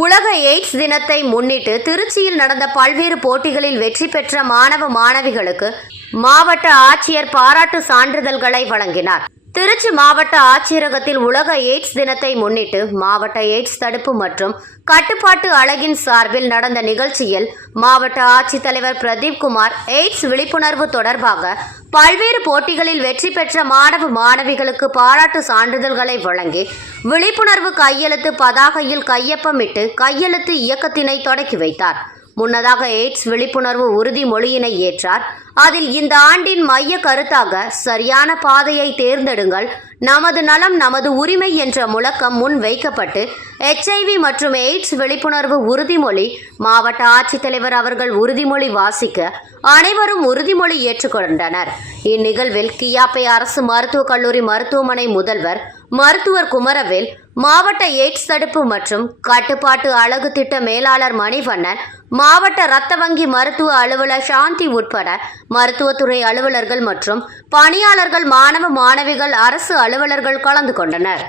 உலக எய்ட்ஸ் தினத்தை முன்னிட்டு திருச்சியில் நடந்த பல்வேறு போட்டிகளில் வெற்றி பெற்ற மாணவ மாணவிகளுக்கு மாவட்ட ஆட்சியர் பாராட்டு சான்றிதழ்களை வழங்கினார். திருச்சி மாவட்ட ஆட்சியரகத்தில் உலக எய்ட்ஸ் தினத்தை முன்னிட்டு மாவட்ட எய்ட்ஸ் தடுப்பு மற்றும் கட்டுப்பாட்டு அழகின் சார்பில் நடந்த நிகழ்ச்சியில் மாவட்ட ஆட்சித்தலைவர் பிரதீப் குமார் எய்ட்ஸ் விழிப்புணர்வு தொடர்பாக பல்வேறு போட்டிகளில் வெற்றி பெற்ற மாணவ மாணவிகளுக்கு பாராட்டு சான்றிதழ்களை வழங்கி விழிப்புணர்வு கையெழுத்து பதாகையில் கையொப்பமிட்டு கையெழுத்து இயக்கத்தினை தொடக்கி வைத்தார். முன்னதாக எய்ட்ஸ் விழிப்புணர்வு உறுதிமொழியினை ஏற்றார். அதில் இந்த ஆண்டின் மைய கருத்தாக சரியான பாதையை தேர்ந்தெடுங்கள். நமது நலம் நமது உரிமை என்ற முழக்கம் முன் வைக்கப்பட்டு எச்ஐவி மற்றும் எய்ட்ஸ் விழிப்புணர்வு உறுதிமொழி மாவட்ட ஆட்சித்தலைவர் அவர்கள் உறுதிமொழி வாசிக்க அனைவரும் உறுதிமொழி ஏற்றுக்கொண்டனர். இந்நிகழ்வில் கியாப்பை அரசு மருத்துவக் கல்லூரி மருத்துவமனை முதல்வர் மருத்துவர் குமரவேல் மாவட்ட எய்ட்ஸ் தடுப்பு மற்றும் கட்டுப்பாட்டு அழகு திட்ட மேலாளர் மணிவண்ணன் மாவட்ட இரத்த வங்கி மருத்துவ அலுவலர் சாந்தி உட்பட மருத்துவத்துறை அலுவலர்கள் மற்றும் பணியாளர்கள் மாணவ மாணவிகள் அரசு அலுவலர்கள் கலந்து கொண்டனர்.